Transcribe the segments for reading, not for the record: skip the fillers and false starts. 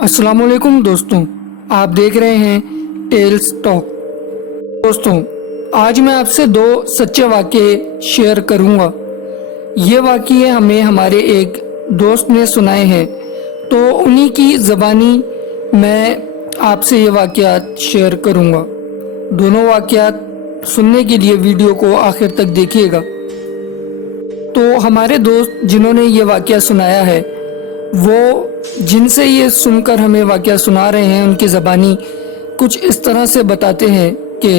अस्सलाम वालेकुम दोस्तों, आप देख रहे हैं टेल्स टॉक। दोस्तों, आज मैं आपसे दो सच्चे वाक़ये शेयर करूंगा। ये वाक़ये हमें हमारे एक दोस्त ने सुनाए हैं, तो उन्हीं की ज़बानी मैं आपसे ये वाक़यात शेयर करूंगा। दोनों वाक़यात सुनने के लिए वीडियो को आखिर तक देखिएगा। तो हमारे दोस्त जिन्होंने ये वाक़या सुनाया है, वो जिनसे ये सुनकर हमें वाक़या सुना रहे हैं, उनकी ज़बानी कुछ इस तरह से बताते हैं कि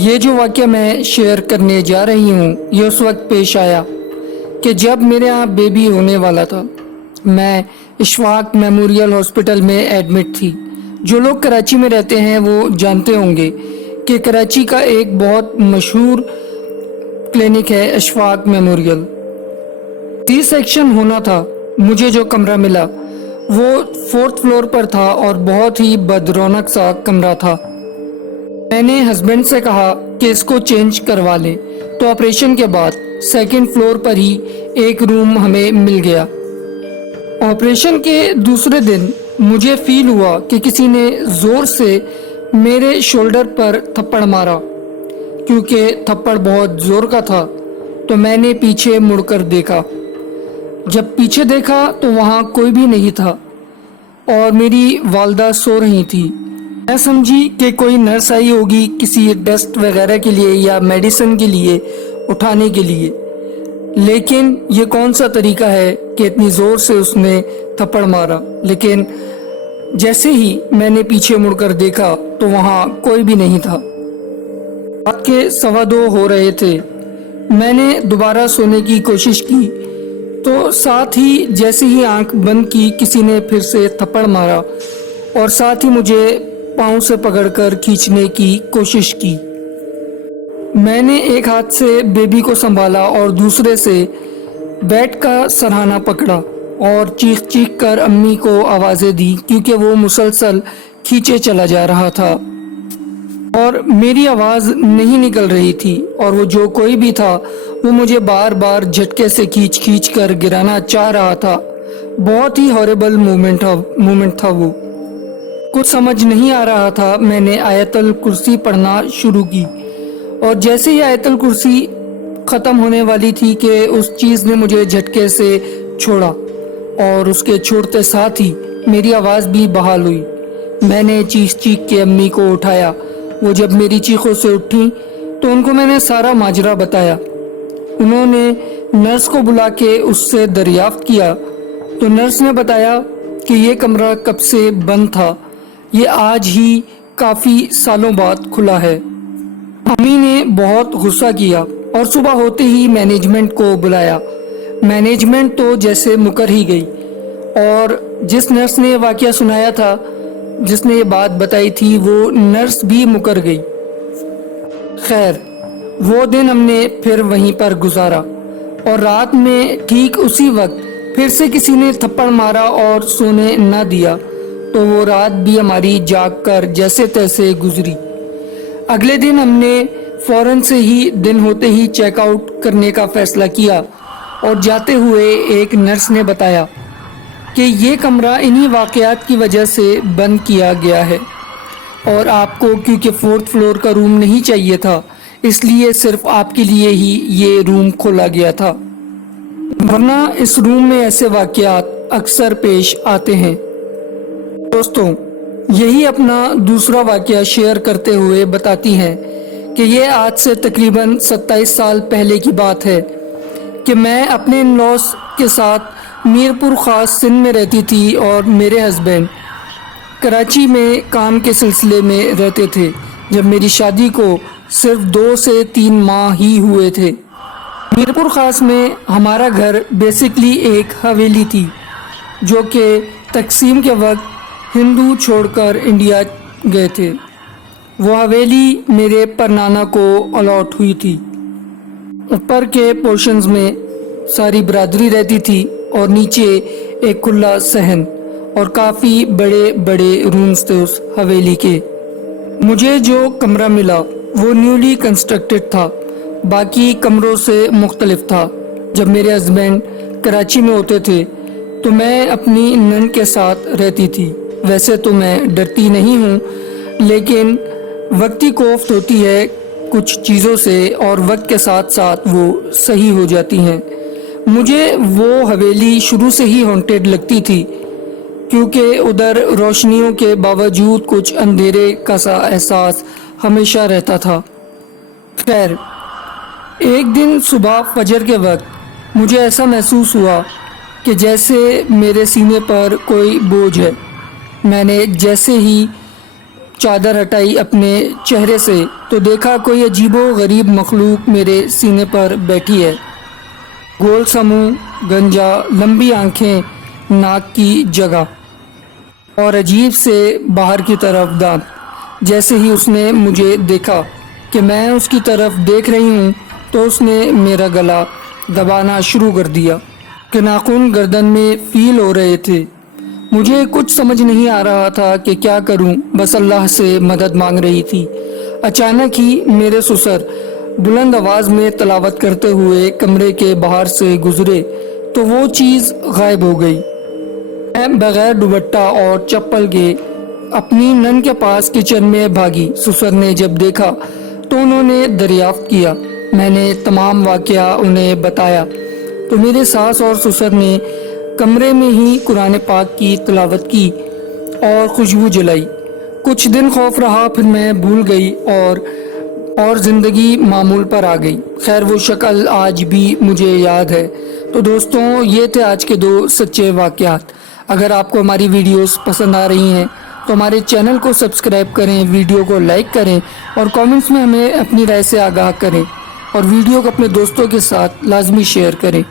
ये जो वाक़या मैं शेयर करने जा रही हूँ, ये उस वक्त पेश आया कि जब मेरे यहाँ बेबी होने वाला था। मैं इशफाक मेमोरियल हॉस्पिटल में एडमिट थी। जो लोग कराची में रहते हैं वो जानते होंगे कि कराची का एक बहुत मशहूर क्लिनिक है इशफाक मेमोरियल। सी सेक्शन होना था। मुझे जो कमरा मिला वो 4th फ्लोर पर था और बहुत ही बदरौनक सा कमरा था। मैंने हस्बैंड से कहा कि इसको चेंज करवा लें, तो ऑपरेशन के बाद 2nd फ्लोर पर ही एक रूम हमें मिल गया। ऑपरेशन के दूसरे दिन मुझे फील हुआ कि किसी ने ज़ोर से मेरे शोल्डर पर थप्पड़ मारा। क्योंकि थप्पड़ बहुत ज़ोर का था, तो मैंने पीछे मुड़कर देखा। जब पीछे देखा तो वहाँ कोई भी नहीं था और मेरी वालदा सो रही थी। मैं समझी कि कोई नर्स आई होगी किसी टेस्ट वगैरह के लिए या मेडिसिन के लिए उठाने के लिए, लेकिन ये कौन सा तरीका है कि इतनी ज़ोर से उसने थप्पड़ मारा। लेकिन जैसे ही मैंने पीछे मुड़कर देखा तो वहाँ कोई भी नहीं था। रात के 2:15 हो रहे थे। मैंने दोबारा सोने की कोशिश की, तो साथ ही जैसे ही आंख बंद की, किसी ने फिर से थप्पड़ मारा और साथ ही मुझे पाँव से पकड़कर खींचने की कोशिश की। मैंने एक हाथ से बेबी को संभाला और दूसरे से बेड का सरहाना पकड़ा और चीख चीख कर अम्मी को आवाज़ें दी, क्योंकि वो मुसलसल खींचे चला जा रहा था और मेरी आवाज़ नहीं निकल रही थी। और वो जो कोई भी था वो मुझे बार बार झटके से खींच खींच कर गिराना चाह रहा था। बहुत ही हॉरिबल मोमेंट था वो। कुछ समझ नहीं आ रहा था। मैंने आयतल कुर्सी पढ़ना शुरू की और जैसे ही आयतल कुर्सी ख़त्म होने वाली थी कि उस चीज़ ने मुझे झटके से छोड़ा और उसके छोड़ते साथ ही मेरी आवाज़ भी बहाल हुई। मैंने चीख चीख के अम्मी को उठाया। वो जब मेरी चीखों से उठी तो उनको मैंने सारा माजरा बताया। उन्होंने नर्स को बुला के उससे दरियाफ्त किया, तो नर्स ने बताया कि ये कमरा कब से बंद था, ये आज ही काफ़ी सालों बाद खुला है। अम्मी ने बहुत गुस्सा किया और सुबह होते ही मैनेजमेंट को बुलाया। मैनेजमेंट तो जैसे मुकर ही गई और जिस नर्स ने वाक़या सुनाया था, जिसने ये बात बताई थी, वो नर्स भी मुकर गई। खैर, वो दिन हमने फिर वहीं पर गुजारा और रात में ठीक उसी वक्त फिर से किसी ने थप्पड़ मारा और सोने न दिया, तो वो रात भी हमारी जाग कर जैसे तैसे गुजरी। अगले दिन हमने फ़ौरन से ही दिन होते ही चेकआउट करने का फ़ैसला किया और जाते हुए एक नर्स ने बताया कि ये कमरा इन्हीं वाक़यात की वजह से बंद किया गया है और आपको क्योंकि 4th फ्लोर का रूम नहीं चाहिए था, इसलिए सिर्फ आपके लिए ही ये रूम खोला गया था, वरना इस रूम में ऐसे वाक़यात अक्सर पेश आते हैं। दोस्तों, यही अपना दूसरा वाक़या शेयर करते हुए बताती हैं कि ये आज से तकरीबन 27 साल पहले की बात है कि मैं अपने इन-लॉज़ के साथ मीरपुर ख़ास सिंध में रहती थी और मेरे हस्बैंड कराची में काम के सिलसिले में रहते थे। जब मेरी शादी को सिर्फ 2 से 3 माह ही हुए थे। मीरपुर ख़ास में हमारा घर बेसिकली एक हवेली थी, जो कि तकसीम के वक्त हिंदू छोड़कर इंडिया गए थे। वो हवेली मेरे परनाना को अलॉट हुई थी। ऊपर के पोर्शंस में सारी बरादरी रहती थी और नीचे एक खुला सहन और काफ़ी बड़े बड़े रूम्स थे उस हवेली के। मुझे जो कमरा मिला वो न्यूली कंस्ट्रक्टेड था, बाकी कमरों से मुख्तलिफ था। जब मेरे हस्बैंड कराची में होते थे تو میں اپنی نن کے ساتھ رہتی تھی۔ ویسے تو میں ڈرتی نہیں ہوں، لیکن وقتی کوفت ہوتی ہے کچھ چیزوں سے، اور وقت کے ساتھ ساتھ وہ صحیح ہو جاتی ہیں۔ مجھے وہ حویلی شروع سے ہی ہانٹیڈ لگتی تھی، کیونکہ ادھر روشنیوں کے باوجود کچھ اندھیرے کا سا احساس ہمیشہ رہتا تھا۔ خیر، ایک دن صبح فجر کے وقت مجھے ایسا محسوس ہوا کہ جیسے میرے سینے پر کوئی بوجھ ہے۔ میں نے جیسے ہی چادر ہٹائی اپنے چہرے سے تو دیکھا کوئی عجیب و غریب مخلوق میرے سینے پر بیٹھی ہے۔ گول سا منہ، گنجا، لمبی آنکھیں ناک کی جگہ، اور عجیب سے باہر کی طرف دانت۔ جیسے ہی اس نے مجھے دیکھا کہ میں اس کی طرف دیکھ رہی ہوں تو اس نے میرا گلا دبانا شروع کر دیا کہ ناخن گردن میں فیل ہو رہے تھے۔ مجھے کچھ سمجھ نہیں آ رہا تھا کہ کیا کروں، بس اللہ سے مدد مانگ رہی تھی۔ اچانک ہی میرے سسر بلند آواز میں تلاوت کرتے ہوئے کمرے کے باہر سے گزرے تو وہ چیز غائب ہو گئی۔ میں بغیر دوپٹہ اور چپل کے اپنی نن کے پاس کچن میں بھاگی۔ سسر نے جب دیکھا تو انہوں نے دریافت کیا۔ میں نے تمام واقعہ انہیں بتایا تو میرے ساس اور سسر نے کمرے میں ہی قرآن پاک کی تلاوت کی اور خوشبو جلائی۔ کچھ دن خوف رہا، پھر میں بھول گئی اور زندگی معمول پر آ گئی۔ خیر، وہ شکل آج بھی مجھے یاد ہے۔ تو دوستوں، یہ تھے آج کے 2 سچے واقعات۔ اگر آپ کو ہماری ویڈیوز پسند آ رہی ہیں تو ہمارے چینل کو سبسکرائب کریں، ویڈیو کو لائک کریں اور کامنٹس میں ہمیں اپنی رائے سے آگاہ کریں، اور ویڈیو کو اپنے دوستوں کے ساتھ لازمی شیئر کریں۔